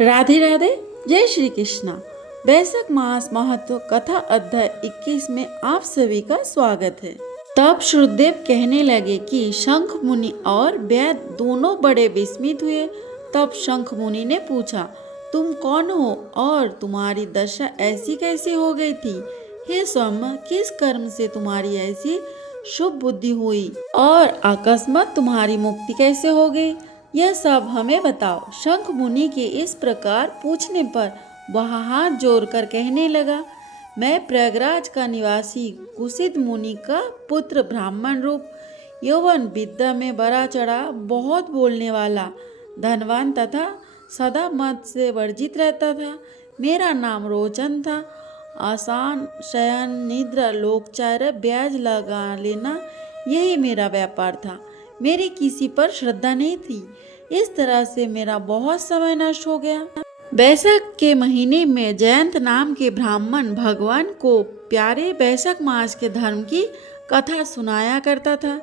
राधे राधे। जय श्री कृष्णा। वैशाख मास महत्व कथा अध्याय 21 में आप सभी का स्वागत है। तब श्रुतदेव कहने लगे कि शंख मुनि और वैद दोनों बड़े विस्मित हुए। तब शंख मुनि ने पूछा, तुम कौन हो और तुम्हारी दशा ऐसी कैसी हो गई थी? हे स्वयं, किस कर्म से तुम्हारी ऐसी शुभ बुद्धि हुई और अकस्मात तुम्हारी मुक्ति कैसे हो गई? यह सब हमें बताओ। शंख मुनि के इस प्रकार पूछने पर वह हाथ जोड़कर कहने लगा, मैं प्रयागराज का निवासी कुसित मुनि का पुत्र, ब्राह्मण रूप, यौवन विद्या में बड़ा चढ़ा, बहुत बोलने वाला, धनवान तथा सदा मत से वर्जित रहता था। मेरा नाम रोचन था। आसान शयन निद्रा लोकचार्य ब्याज लगा लेना यही मेरा व्यापार था। मेरी किसी पर श्रद्धा नहीं थी। इस तरह से मेरा बहुत समय नष्ट हो गया। वैशाख के महीने में जयंत नाम के ब्राह्मण भगवान को प्यारे वैशाख मास के धर्म की कथा सुनाया करता था,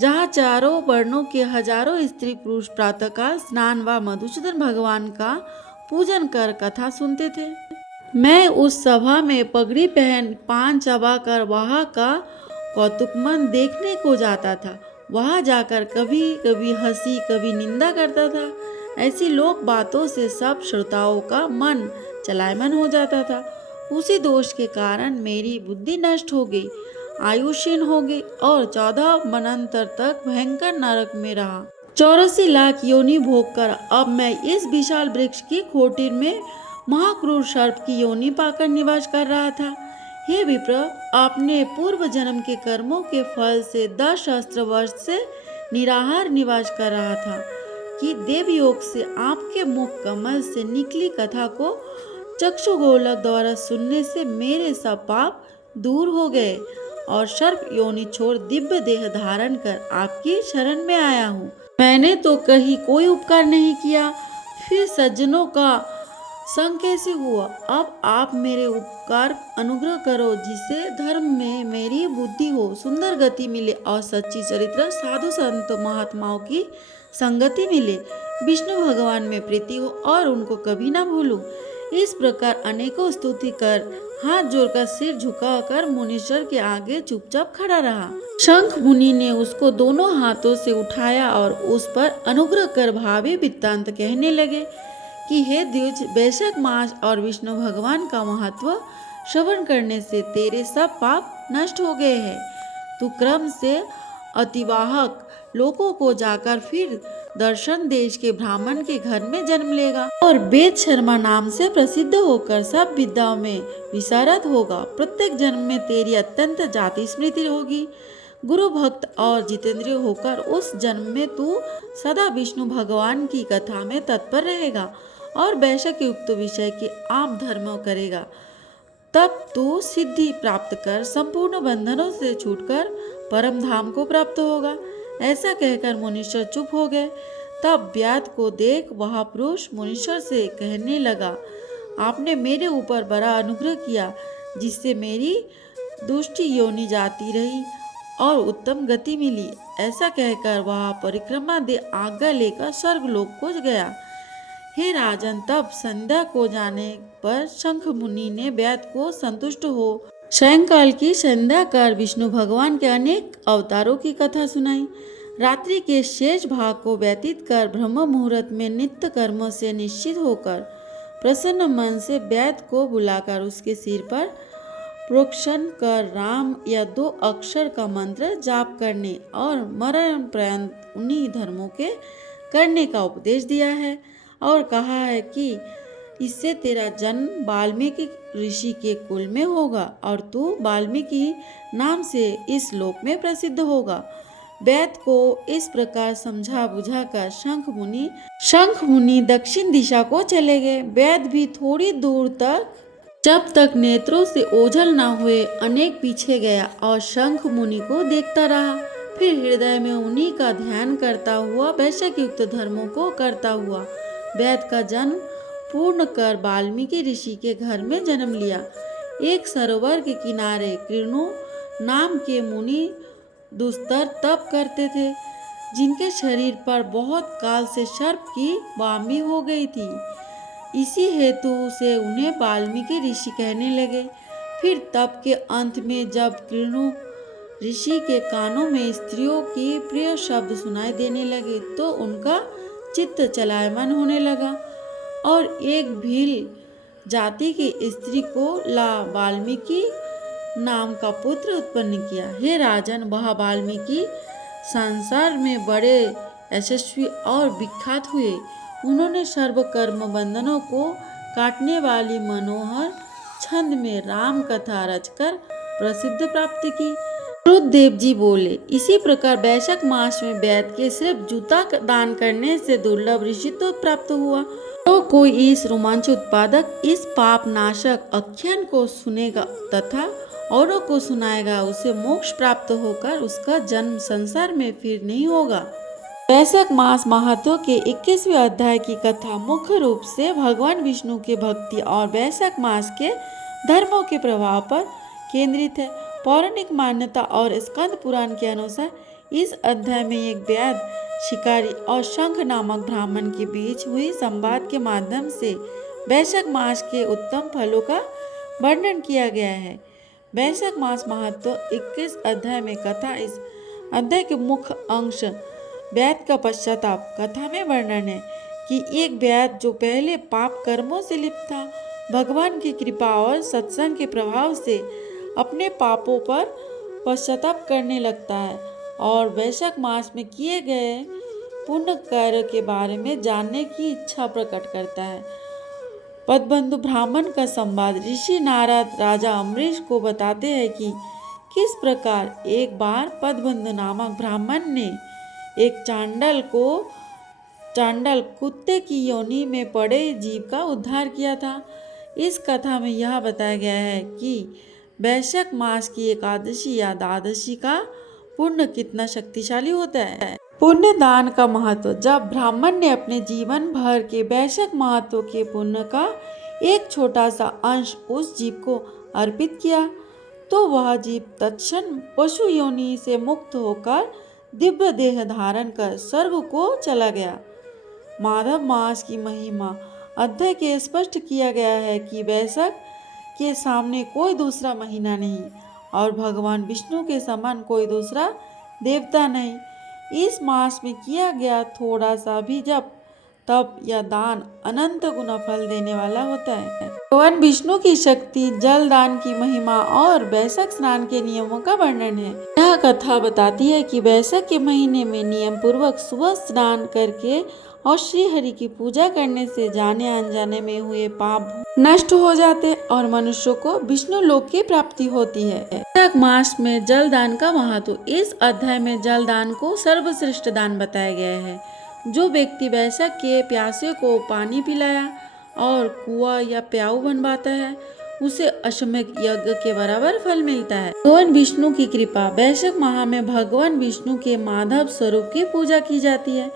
जहाँ चारों वर्णों के हजारों स्त्री पुरुष प्रातःकाल स्नान व मधुसूदन भगवान का पूजन कर कथा सुनते थे। मैं उस सभा में पगड़ी पहन पान चबाकर वहाँ का कौतुकमन देखने को जाता था। वहाँ जाकर कभी कभी हंसी कभी निंदा करता था। ऐसी लोक बातों से सब श्रोताओं का मन चलायमान हो जाता था। उसी दोष के कारण मेरी बुद्धि नष्ट हो गई, आयुषीन हो गई और 14 मनंतर तक भयंकर नरक में रहा। 84 लाख योनि भोग कर अब मैं इस विशाल वृक्ष की खोटिर में महाक्रूर सर्प की योनि पाकर निवास कर रहा था। हे विप्र, आपने पूर्व जन्म के कर्मों के फल से 10 सहस्त्र वर्ष से निराहार निवास कर रहा था कि देवयोग से आपके मुख कमल से निकली कथा को चक्षु गोलक द्वारा सुनने से मेरे सब पाप दूर हो गए और सर्प योनि छोड़ दिव्य देह धारण कर आपकी शरण में आया हूँ। मैंने तो कहीं कोई उपकार नहीं किया, फिर सज्जनों का संग कैसे हुआ? अब आप मेरे उपकार अनुग्रह करो, जिससे धर्म में मेरी बुद्धि हो, सुंदर गति मिले और सच्ची चरित्र साधु संत महात्माओं की संगति मिले, विष्णु भगवान में प्रीति हो और उनको कभी ना भूलूं। इस प्रकार अनेकों स्तुति कर हाथ जोड़कर सिर झुकाकर मुनीश्वर के आगे चुपचाप खड़ा रहा। शंख मुनि ने उसको दोनों हाथों से उठाया और उस पर अनुग्रह कर भावी वृत्तांत कहने लगे कि हे द्विज, वैशाख मास और विष्णु भगवान का महत्व श्रवण करने से तेरे सब पाप नष्ट हो गए हैं। तू क्रम से अतिवाहक लोगों को जाकर फिर दर्शन देश के ब्राह्मण के घर में जन्म लेगा और वेद शर्मा नाम से प्रसिद्ध होकर सब विद्याओं में विशारद होगा। प्रत्येक जन्म में तेरी अत्यंत जाति स्मृति होगी। गुरु भक्त और जितेंद्रिय होकर उस जन्म में तू सदा विष्णु भगवान की कथा में तत्पर रहेगा और वैशाख युक्त विषय के आप धर्म करेगा। तब तू सिद्धि प्राप्त कर संपूर्ण बंधनों से छूटकर परम धाम को प्राप्त होगा। ऐसा कहकर मुनीश्वर चुप हो गए। तब व्याध को देख वह पुरुष मुनीश्वर से कहने लगा, आपने मेरे ऊपर बड़ा अनुग्रह किया, जिससे मेरी दुष्टि योनि जाती रही और उत्तम गति मिली। ऐसा कहकर वह परिक्रमा दे आज्ञा लेकर स्वर्गलोक को गया। हे राजन, तब संध्या को जाने पर शंख मुनि ने व्याध को संतुष्ट हो सायंकाल की संध्या कर विष्णु भगवान के अनेक अवतारों की कथा सुनाई। रात्रि के शेष भाग को व्यतीत कर ब्रह्म मुहूर्त में नित्य कर्मों से निश्चित होकर प्रसन्न मन से व्याध को बुलाकर उसके सिर पर प्रोक्षण कर राम या 2 अक्षर का मंत्र जाप करने और मरण पर्यंत उन्हीं धर्मों के करने का उपदेश दिया है और कहा है कि इससे तेरा जन्म वाल्मीकि ऋषि के कुल में होगा और तू वाल्मीकि नाम से इस लोक में प्रसिद्ध होगा। वैद को इस प्रकार समझा बुझाकर शंख मुनि दक्षिण दिशा को चले गए। वैद भी थोड़ी दूर तक, जब तक नेत्रों से ओझल न हुए, अनेक पीछे गया और शंख मुनि को देखता रहा। फिर हृदय में उन्हीं का ध्यान करता हुआ वैशाख युक्त धर्मों को करता हुआ वैद का जन्म पूर्ण कर वाल्मीकि ऋषि के घर में जन्म लिया। एक सरोवर के किनारे कृणु नाम के मुनि दुस्तर तप करते थे, जिनके शरीर पर बहुत काल से सर्प की वामी हो गई थी। इसी हेतु से उन्हें वाल्मीकि ऋषि कहने लगे। फिर तप के अंत में जब कृणु ऋषि के कानों में स्त्रियों की प्रिय शब्द सुनाई देने लगे तो उनका चित्त चलायमान होने लगा और एक भील जाति की स्त्री को ला वाल्मीकि नाम का पुत्र उत्पन्न किया। हे राजन, वह वाल्मीकि संसार में बड़े यशस्वी और विख्यात हुए। उन्होंने सर्व कर्म बंधनों को काटने वाली मनोहर छंद में राम कथा रचकर प्रसिद्ध प्राप्ति की। रुद्रदेव जी बोले, इसी प्रकार वैशाख मास में वैद के सिर्फ जूता दान करने से दुर्लभ ऋषित्व प्राप्त हुआ। तो कोई इस रोमांच उत्पादक, इस पाप नाशक आख्यान को सुनेगा तथा औरों को सुनाएगा, उसे मोक्ष प्राप्त होकर उसका जन्म संसार में फिर नहीं होगा। वैशाख मास महात्म्य के 21वें अध्याय की कथा मुख्य रूप से भगवान विष्णु के भक्ति और वैशाख मास के धर्मों के प्रभाव पर केंद्रित है। पौराणिक मान्यता और स्कंद पुराण के अनुसार इस अध्याय में एक वैद, शिकारी और शंख नामक ब्राह्मण के बीच हुई संवाद के माध्यम से वैशाख मास के उत्तम फलों का वर्णन किया गया है। वैशाख मास महात्म्य 21 अध्याय में कथा। इस अध्याय के मुख्य अंश वैद का पश्चाताप कथा में वर्णन है कि एक वैद जो पहले पाप कर्मों से लिप्त था, भगवान की कृपा और सत्संग के प्रभाव से अपने पापों पर पश्चाताप करने लगता है और वैशाख मास में किए गए पुण्य कार्य के बारे में जानने की इच्छा प्रकट करता है। पदबंधु ब्राह्मण का संवाद ऋषि नारद राजा अम्बरीश को बताते हैं कि किस प्रकार एक बार पदबंधु नामक ब्राह्मण ने एक चांडाल कुत्ते की योनि में पड़े जीव का उद्धार किया था। इस कथा में यह बताया गया है कि वैशाख मास की एकादशी या द्वादशी का पुण्य कितना शक्तिशाली होता है। पुण्य दान का महत्व। जब ब्राह्मण ने अपने जीवन भर के वैशाख महत्व के पुण्य का एक छोटा सा अंश उस जीव को अर्पित किया तो वह जीव तत्क्षण पशु योनि से मुक्त होकर दिव्य देह धारण कर स्वर्ग को चला गया। माधव मास की महिमा अध्याय के स्पष्ट किया गया है कि वैशाख के सामने कोई दूसरा महीना नहीं और भगवान विष्णु के समान कोई दूसरा देवता नहीं। इस मास में किया गया थोड़ा सा भी जप, तप या दान अनंत गुना फल देने वाला होता है। भगवान विष्णु की शक्ति, जल दान की महिमा और वैशाख स्नान के नियमों का वर्णन है। यह कथा बताती है कि वैशाख के महीने में नियम पूर्वक सुबह स्नान करके और श्री हरि की पूजा करने से जाने अनजाने में हुए पाप नष्ट हो जाते और मनुष्यों को विष्णु लोक की प्राप्ति होती है। वैशाख मास में जल दान का महत्व। इस अध्याय में जल दान को सर्वश्रेष्ठ दान बताया गया है। जो व्यक्ति वैशाख के प्यासे को पानी पिलाया और कुआं या प्याऊ बनवाता है उसे अश्वमेध यज्ञ के बराबर फल मिलता है। भगवान विष्णु की कृपा। वैशाख माह में भगवान विष्णु के माधव स्वरूप की पूजा की जाती है।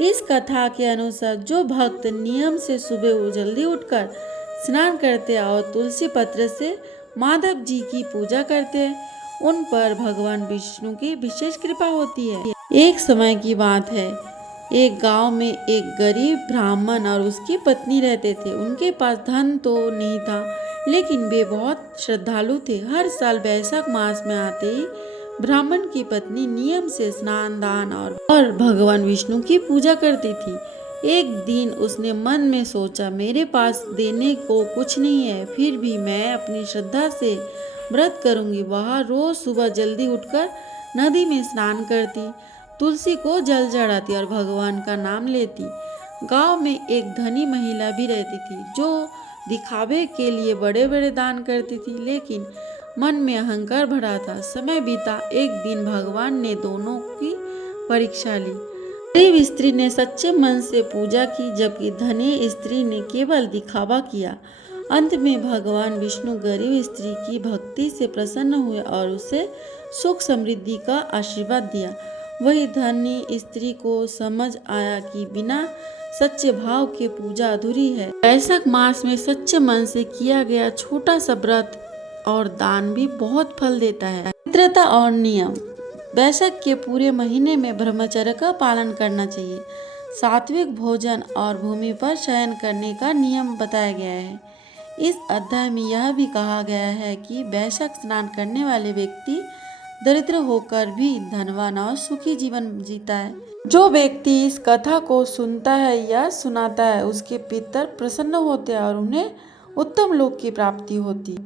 इस कथा के अनुसार जो भक्त नियम से सुबह जल्दी उठकर स्नान करते और तुलसी पत्र से माधव जी की पूजा करते हैं उन पर भगवान विष्णु की विशेष कृपा होती है। एक समय की बात है, एक गांव में एक गरीब ब्राह्मण और उसकी पत्नी रहते थे। उनके पास धन तो नहीं था लेकिन वे बहुत श्रद्धालु थे। हर साल वैशाख मास में आते ही ब्राह्मण की पत्नी नियम से स्नान, दान और भगवान विष्णु की पूजा करती थी। एक दिन उसने मन में सोचा, मेरे पास देने को कुछ नहीं है, फिर भी मैं अपनी श्रद्धा से व्रत करूंगी। वह रोज सुबह जल्दी उठकर नदी में स्नान करती, तुलसी को जल चढ़ाती और भगवान का नाम लेती। गांव में एक धनी महिला भी रहती थी जो दिखावे के लिए बड़े बड़े दान करती थी लेकिन मन में अहंकार भरा था। समय बीता। एक दिन भगवान ने दोनों की परीक्षा ली। गरीब स्त्री ने सच्चे मन से पूजा की जबकि धनी स्त्री ने केवल दिखावा किया। अंत में भगवान विष्णु गरीब स्त्री की भक्ति से प्रसन्न हुए और उसे सुख समृद्धि का आशीर्वाद दिया। वही धनी स्त्री को समझ आया कि बिना सच्चे भाव के पूजा अधूरी है। वैशाख मास में सच्चे मन से किया गया छोटा सा व्रत और दान भी बहुत फल देता है। मित्रता और नियम। वैशाख के पूरे महीने में ब्रह्मचर्य का पालन करना चाहिए। सात्विक भोजन और भूमि पर शयन करने का नियम बताया गया है। इस अध्याय में यह भी कहा गया है कि वैशाख स्नान करने वाले व्यक्ति दरिद्र होकर भी धनवान और सुखी जीवन जीता है। जो व्यक्ति इस कथा को सुनता है या सुनाता है उसके पितर प्रसन्न होते हैं और उन्हें उत्तम लोक की प्राप्ति होती है।